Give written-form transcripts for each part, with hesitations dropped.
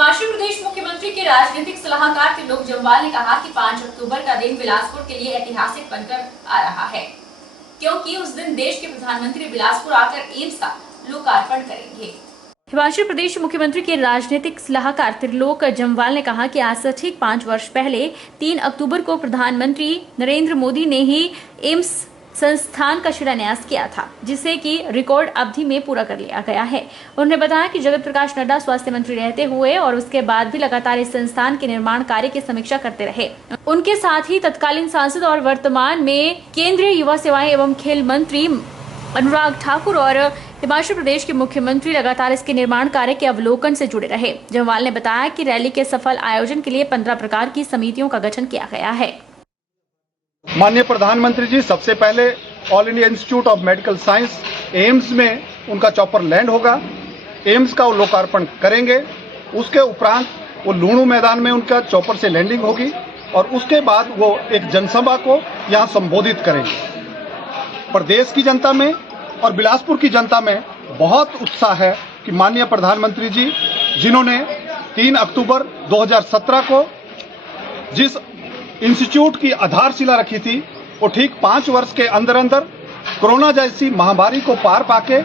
हिमाचल प्रदेश मुख्यमंत्री के राजनीतिक सलाहकार त्रिलोक जम्वाल ने कहा कि 5 अक्टूबर का दिन बिलासपुर के लिए ऐतिहासिक बनकर आ रहा है, क्योंकि उस दिन देश के प्रधानमंत्री बिलासपुर आकर एम्स का लोकार्पण करेंगे। हिमाचल प्रदेश मुख्यमंत्री के राजनीतिक सलाहकार त्रिलोक जम्वाल ने कहा कि आज से ठीक 5 वर्ष पहले 3 अक्टूबर को प्रधानमंत्री नरेंद्र मोदी ने ही एम्स संस्थान का शिलान्यास किया था, जिसे कि रिकॉर्ड अवधि में पूरा कर लिया गया है। उन्होंने बताया कि जगत प्रकाश नड्डा स्वास्थ्य मंत्री रहते हुए और उसके बाद भी लगातार इस संस्थान के निर्माण कार्य की समीक्षा करते रहे। उनके साथ ही तत्कालीन सांसद और वर्तमान में केंद्रीय युवा सेवाएं एवं खेल मंत्री अनुराग ठाकुर और हिमाचल प्रदेश के मुख्यमंत्री लगातार इसके निर्माण कार्य के अवलोकन से जुड़े रहे। जम्वाल ने बताया कि रैली के सफल आयोजन के लिए 15 प्रकार की समितियों का गठन किया गया है। माननीय प्रधानमंत्री जी सबसे पहले all India institute of medical science AIIMS में उनका चॉपर लैंड होगा, एम्स का वो लोकार्पण करेंगे। उसके उपरांत वो लूणू मैदान में उनका चॉपर से लैंडिंग होगी और उसके बाद वो एक जनसभा को यहाँ संबोधित करेंगे। प्रदेश की जनता में और बिलासपुर की जनता में बहुत उत्साह है कि माननीय प्रधानमंत्री जी जिन्होंने 3 अक्टूबर 2017 को जिस इंस्टीट्यूट की आधारशिला रखी थी, वो ठीक 5 वर्ष के अंदर अंदर कोरोना जैसी महामारी को पार पाके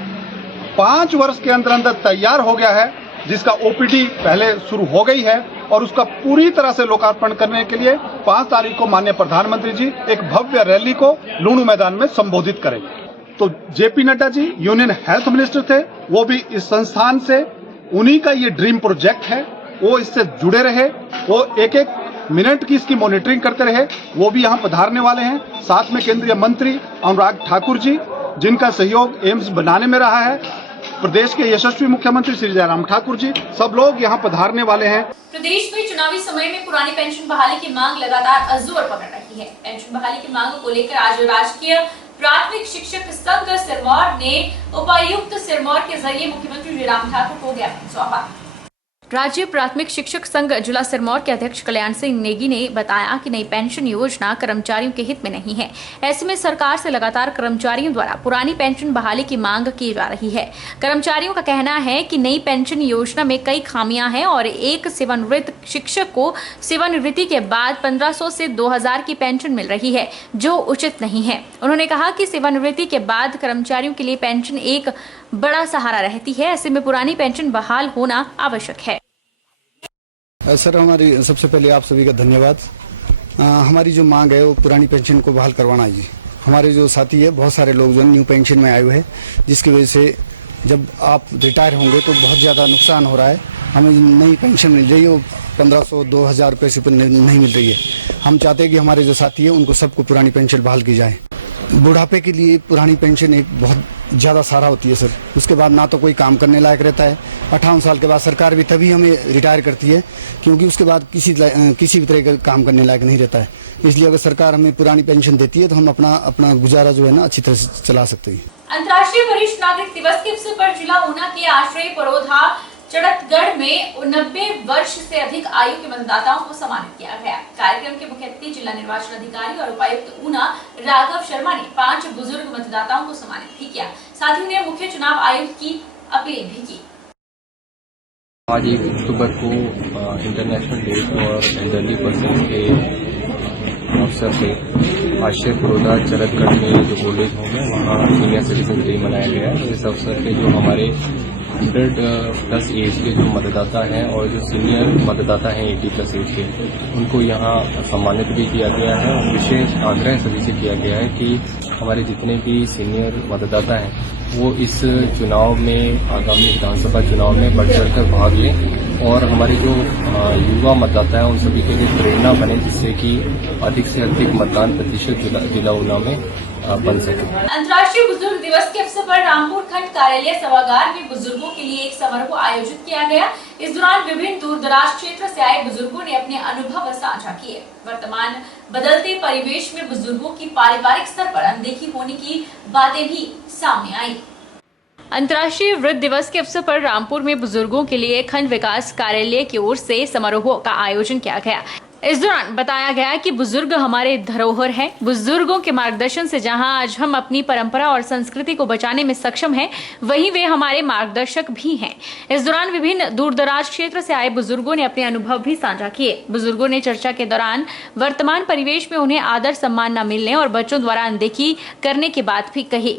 5 वर्ष के अंदर अंदर तैयार हो गया है, जिसका ओपीडी पहले शुरू हो गई है और उसका पूरी तरह से लोकार्पण करने के लिए 5 तारीख को माननीय प्रधानमंत्री जी एक भव्य रैली को लूणू मैदान में संबोधित करेंगे। तो JP Nadda ji union health minister थे, वो भी इस संस्थान से उन्हीं का ये ड्रीम प्रोजेक्ट है, वो इससे जुड़े रहे, वो एक एक मिनट की इसकी मॉनिटरिंग करते रहे, वो भी यहाँ पधारने वाले हैं। साथ में केंद्रीय मंत्री अनुराग ठाकुर जी, जिनका सहयोग एम्स बनाने में रहा है, प्रदेश के यशस्वी मुख्यमंत्री श्री जयराम ठाकुर जी, सब लोग यहाँ पधारने वाले हैं। प्रदेश में चुनावी समय में पुरानी पेंशन बहाली की मांग लगातार जोर पकड़ रही है। पेंशन बहाली की मांग को लेकर आज राजकीय प्राथमिक शिक्षक संघ सिरमौर ने उपायुक्त सिरमौर के जरिए मुख्यमंत्री जयराम ठाकुर को ज्ञापन सौंपा। राज्य प्राथमिक शिक्षक संघ जिला सिरमौर के अध्यक्ष कल्याण सिंह नेगी ने बताया कि नई पेंशन योजना कर्मचारियों के हित में नहीं है। ऐसे में सरकार से लगातार कर्मचारियों द्वारा पुरानी पेंशन बहाली की मांग की जा रही है। कर्मचारियों का कहना है कि नई पेंशन योजना में कई खामियां हैं और एक सेवानिवृत्त शिक्षक को सेवानिवृत्ति के बाद 1500 से 2000 की पेंशन मिल रही है, जो उचित नहीं है। उन्होंने कहा कि सेवानिवृत्ति के बाद कर्मचारियों के लिए पेंशन एक बड़ा सहारा रहती है। ऐसे में पुरानी पेंशन बहाल होना आवश्यक है। सर, हमारी सबसे पहले आप सभी का धन्यवाद। हमारी जो मांग है वो पुरानी पेंशन को बहाल करवाना है जी। हमारे जो साथी है, बहुत सारे लोग जो न्यू पेंशन में आए हुए हैं, जिसकी वजह से जब आप रिटायर होंगे तो बहुत ज़्यादा नुकसान हो रहा है। हमें नई पेंशन मिल रही है, वो 1500-2000 रुपये से नहीं मिल रही है। हम चाहते हैं कि हमारे जो साथी है उनको सबको पुरानी पेंशन बहाल की जाए। बुढ़ापे के लिए पुरानी पेंशन एक बहुत ज़्यादा सहारा होती है सर। उसके बाद ना तो कोई काम करने लायक रहता है। 58 साल के बाद सरकार भी तभी हमें रिटायर करती है, क्योंकि उसके बाद किसी भी तरह का काम करने लायक नहीं रहता है। इसलिए अगर सरकार हमें पुरानी पेंशन देती है तो हम अपना गुजारा जो है ना अच्छी तरह से चला सकते हैं। अंतर्राष्ट्रीय वरिष्ठ नागरिक दिवस के अवसर पर जिला ऊना के आश्रय परोधा चड़तगढ़ में 90 वर्ष से अधिक आयु के मतदाताओं को सम्मानित किया गया। कार्यक्रम के मुख्य अतिथि जिला निर्वाचन अधिकारी और उपायुक्त ऊना राघव शर्मा ने 5 बुजुर्ग मतदाताओं को सम्मानित भी किया। साथ ही उन्हें मुख्य चुनाव आयुक्त की अपील भी की। आज 1 अक्टूबर को इंटरनेशनल डे और एल्डरली पर्सन के अवसर पे आश्रय परोधा चड़तगढ़ में जो ओल्ड एज होम है वहाँ सीनियर सिटीजन डे मनाया गया है। इस अवसर पे जो हमारे 100+ एज के जो मतदाता हैं और जो सीनियर मतदाता हैं 80+ एज के, उनको यहाँ सम्मानित भी किया गया है। और विशेष आग्रह सभी से किया गया है कि हमारे जितने भी सीनियर मतदाता हैं वो इस चुनाव में, आगामी विधानसभा चुनाव में बढ़ चढ़कर भाग लें और हमारे जो युवा मतदाता हैं उन सभी के लिए प्रेरणा बने, जिससे कि अधिक से अधिक मतदान प्रतिशत जिला ऊना में बन सके। अंतर्राष्ट्रीय बुजुर्ग दिवस के अवसर पर रामपुर खंड कार्यालय सभागार में बुजुर्गों के लिए एक समारोह आयोजित किया गया। इस दौरान विभिन्न दूर दराज क्षेत्र से आए बुजुर्गों ने अपने अनुभव साझा किए। वर्तमान बदलते परिवेश में बुजुर्गों की पारिवारिक स्तर पर अनदेखी होने की बातें भी सामने आई। अंतर्राष्ट्रीय वृद्ध दिवस के अवसर पर रामपुर में बुजुर्गों के लिए खंड विकास कार्यालय की ओर से समारोह का आयोजन किया गया। इस दौरान बताया गया कि बुजुर्ग हमारे धरोहर हैं। बुजुर्गों के मार्गदर्शन से जहां आज हम अपनी परंपरा और संस्कृति को बचाने में सक्षम हैं, वहीं वे हमारे मार्गदर्शक भी हैं। इस दौरान विभिन्न दूरदराज क्षेत्र से आए बुजुर्गों ने अपने अनुभव भी साझा किए। बुजुर्गों ने चर्चा के दौरान वर्तमान परिवेश में उन्हें आदर सम्मान न मिलने और बच्चों द्वारा अनदेखी करने की बात भी कही।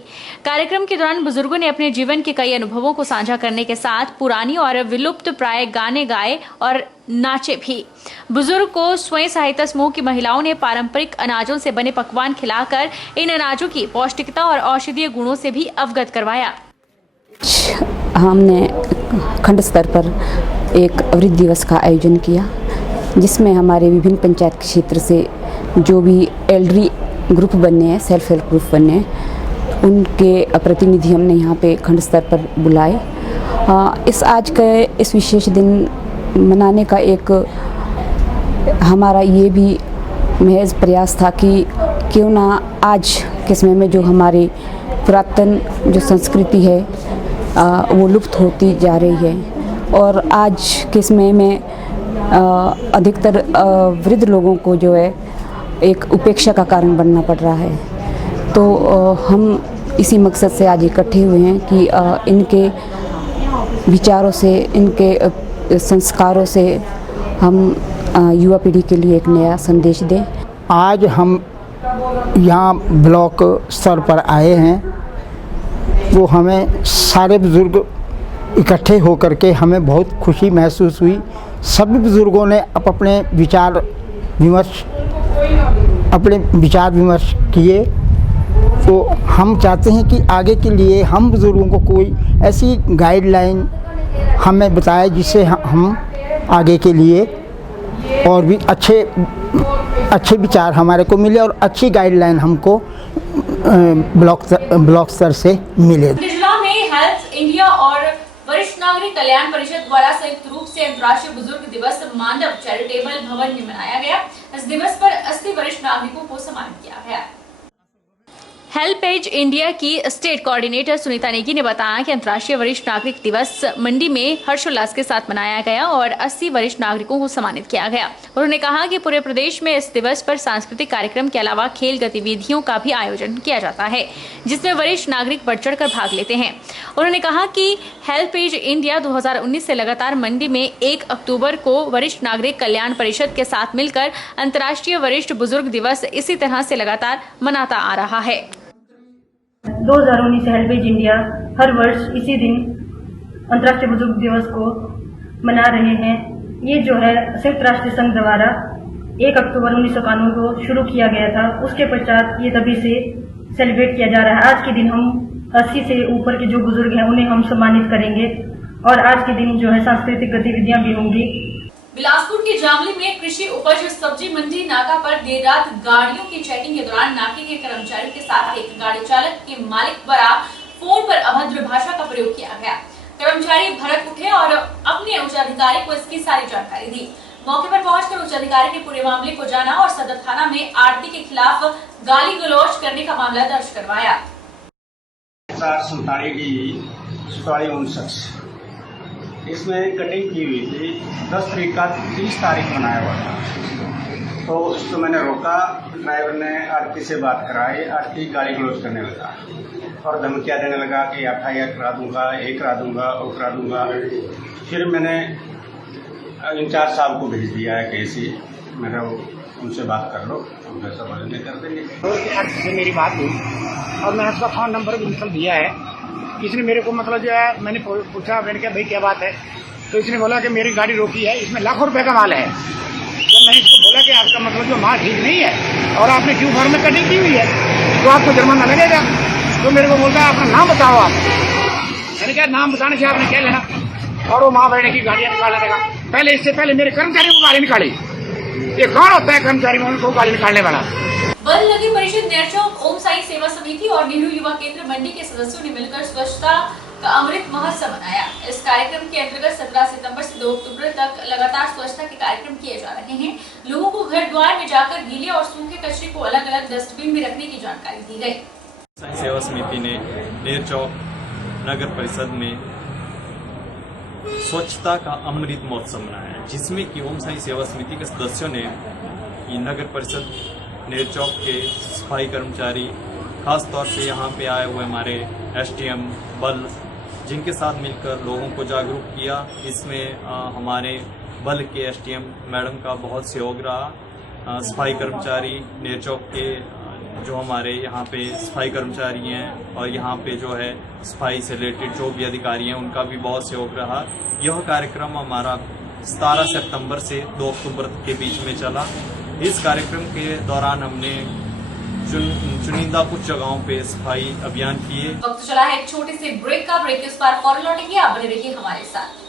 कार्यक्रम के दौरान बुजुर्गों ने अपने जीवन के कई अनुभवों को साझा करने के साथ पुरानी और विलुप्त प्राय गाने गाए और नाचे भी। बुजुर्ग को स्वयं सहायता समूह की महिलाओं ने पारंपरिक अनाजों से बने पकवान खिलाकर इन अनाजों की पौष्टिकता और औषधीय गुणों से भी अवगत करवाया। हमने खंड स्तर पर एक वृद्ध दिवस का आयोजन किया, जिसमें हमारे विभिन्न पंचायत क्षेत्र से जो भी एल्डरी ग्रुप बनने हैं, सेल्फ हेल्प ग्रुप बनने हैं, उनके प्रतिनिधि हमने यहाँ पे खंड स्तर पर बुलाए। इस आज के इस विशेष दिन मनाने का एक हमारा ये भी महज प्रयास था कि क्यों ना आज के समय में जो हमारी पुरातन जो संस्कृति है वो लुप्त होती जा रही है, और आज के समय में अधिकतर वृद्ध लोगों को जो है एक उपेक्षा का कारण बनना पड़ रहा है। तो हम इसी मकसद से आज इकट्ठे हुए हैं कि इनके विचारों से, इनके संस्कारों से हम युवा पीढ़ी के लिए एक नया संदेश दें। आज हम यहाँ ब्लॉक स्तर पर आए हैं, तो हमें सारे बुज़ुर्ग इकट्ठे होकर के हमें बहुत खुशी महसूस हुई। सभी बुज़ुर्गों ने अपने विचार विमर्श किए। तो हम चाहते हैं कि आगे के लिए हम बुज़ुर्गों को कोई ऐसी गाइडलाइन हमें बताए जिससे हम आगे के लिए और भी अच्छे विचार हमारे को मिले और अच्छी गाइडलाइन हमको ब्लॉक स्तर से मिले। जिला में हेल्थ इंडिया और वरिष्ठ नागरिक कल्याण परिषद द्वारा संयुक्त रूप से अंतर्राष्ट्रीय बुजुर्ग दिवस मांडव चैरिटेबल भवन में मनाया गया। इस दिवस पर 80 वरिष्ठ नागरिकों को सम्मानित किया गया। हेल्प एज इंडिया की स्टेट कोऑर्डिनेटर सुनीता नेगी ने बताया कि अंतर्राष्ट्रीय वरिष्ठ नागरिक दिवस मंडी में हर्षोल्लास के साथ मनाया गया और 80 वरिष्ठ नागरिकों को सम्मानित किया गया। उन्होंने कहा कि पूरे प्रदेश में इस दिवस पर सांस्कृतिक कार्यक्रम के अलावा खेल गतिविधियों का भी आयोजन किया जाता है, जिसमें वरिष्ठ नागरिक बढ़ चढ़कर भाग लेते हैं। उन्होंने कहा कि हेल्प एज इंडिया 2019 से लगातार मंडी में 1 अक्टूबर को वरिष्ठ नागरिक कल्याण परिषद के साथ मिलकर अंतर्राष्ट्रीय वरिष्ठ बुजुर्ग दिवस इसी तरह से लगातार मनाता आ रहा है। 2019 से हेल्प एज इंडिया हर वर्ष इसी दिन अंतर्राष्ट्रीय बुजुर्ग दिवस को मना रहे हैं। ये जो है संयुक्त राष्ट्र संघ द्वारा 1 अक्टूबर 1991 को शुरू किया गया था। उसके पश्चात ये तभी से सेलिब्रेट किया जा रहा है। आज के दिन हम 80 से ऊपर के जो बुजुर्ग हैं उन्हें हम सम्मानित करेंगे और आज के दिन जो है सांस्कृतिक गतिविधियां भी होंगी। बिलासपुर के जामली में कृषि उपज सब्जी मंडी नाका पर देर रात गाड़ियों की चेकिंग के दौरान नाके के कर्मचारी के साथ एक गाड़ी चालक के मालिक द्वारा फोन पर अभद्र भाषा का प्रयोग किया गया। कर्मचारी भड़क उठे और अपने उच्च अधिकारी को इसकी सारी जानकारी दी। मौके पर पहुंचकर उच्च अधिकारी ने पूरे मामले को जाना और सदर थाना में आरती के खिलाफ गाली गलौज करने का मामला दर्ज करवाया। इसमें कटिंग की हुई थी 10 तारीख का 30 तारीख बनाया हुआ था। तो इसको मैंने रोका, ड्राइवर ने आरती से बात कराई। आरती गाली गलौज करने लगा और धमकियाँ देने लगा कि FIR करा दूंगा, ये करा दूंगा, वो करा दूंगा। फिर मैंने इंचार्ज साहब को भेज दिया है केसी, मेरा उनसे बात कर लो, हम जैसा बोलेंगे कर देंगे। आरती से मेरी बात हुई और मैंने उसका फ़ोन नंबर भी निकल दिया है। इसने मेरे को मतलब जो है, मैंने पूछा, मैंने कहा भाई क्या बात है, तो इसने बोला कि मेरी गाड़ी रोकी है, इसमें लाखों रुपए का माल है। जब मैंने इसको बोला कि आपका मतलब जो माल ठीक नहीं है और आपने क्यू फॉर्म में कटिंग की हुई है तो आपको जुर्माना लगेगा। तो मेरे को बोलता है अपना नाम बताओ आप। मैंने कहा नाम बताने से आपने क्या लेना, और वो माँ बहने की गाड़ियाँ निकालने लगा। पहले इससे पहले मेरे कर्मचारियों को गाड़ी निकाली। ये कौन होता है कर्मचारी में उनको गाड़ी निकालने वाला? बल नगर परिषद नेरचौक ओम साई सेवा समिति और नेहरू युवा केंद्र मंडी के सदस्यों ने मिलकर स्वच्छता का अमृत महोत्सव मनाया। इस कार्यक्रम के अंतर्गत 17 सितंबर से 2 अक्टूबर तक लगातार स्वच्छता के कार्यक्रम किए जा रहे हैं। लोगों को घर द्वार में जाकर गीले और सूखे कचरे को अलग अलग डस्टबिन में रखने की जानकारी दी गई। सेवा समिति ने नेरचौक नगर परिषद में स्वच्छता का अमृत महोत्सव मनाया, जिसमें कि ओम साई सेवा समिति के सदस्यों ने नगर परिषद नेर चौक के सफाई कर्मचारी, खास तौर से यहाँ पे आए हुए हमारे एसडीएम बल, जिनके साथ मिलकर लोगों को जागरूक किया। इसमें हमारे बल के एसडीएम मैडम का बहुत सहयोग रहा। सफाई कर्मचारी नेर चौक के जो हमारे यहाँ पे सफाई कर्मचारी हैं और यहाँ पे जो है सफाई से रिलेटेड जो भी अधिकारी हैं, उनका भी बहुत सहयोग रहा। यह कार्यक्रम हमारा 17 सितंबर से 2 अक्टूबर के बीच में चला। इस कार्यक्रम के दौरान हमने चुनिंदा कुछ जगहों पे सफाई अभियान किए। वक्त चला है एक छोटे से ब्रेक का। ब्रेक के उस पार फौरन लौटेंगे, आप बने रहिए हमारे साथ।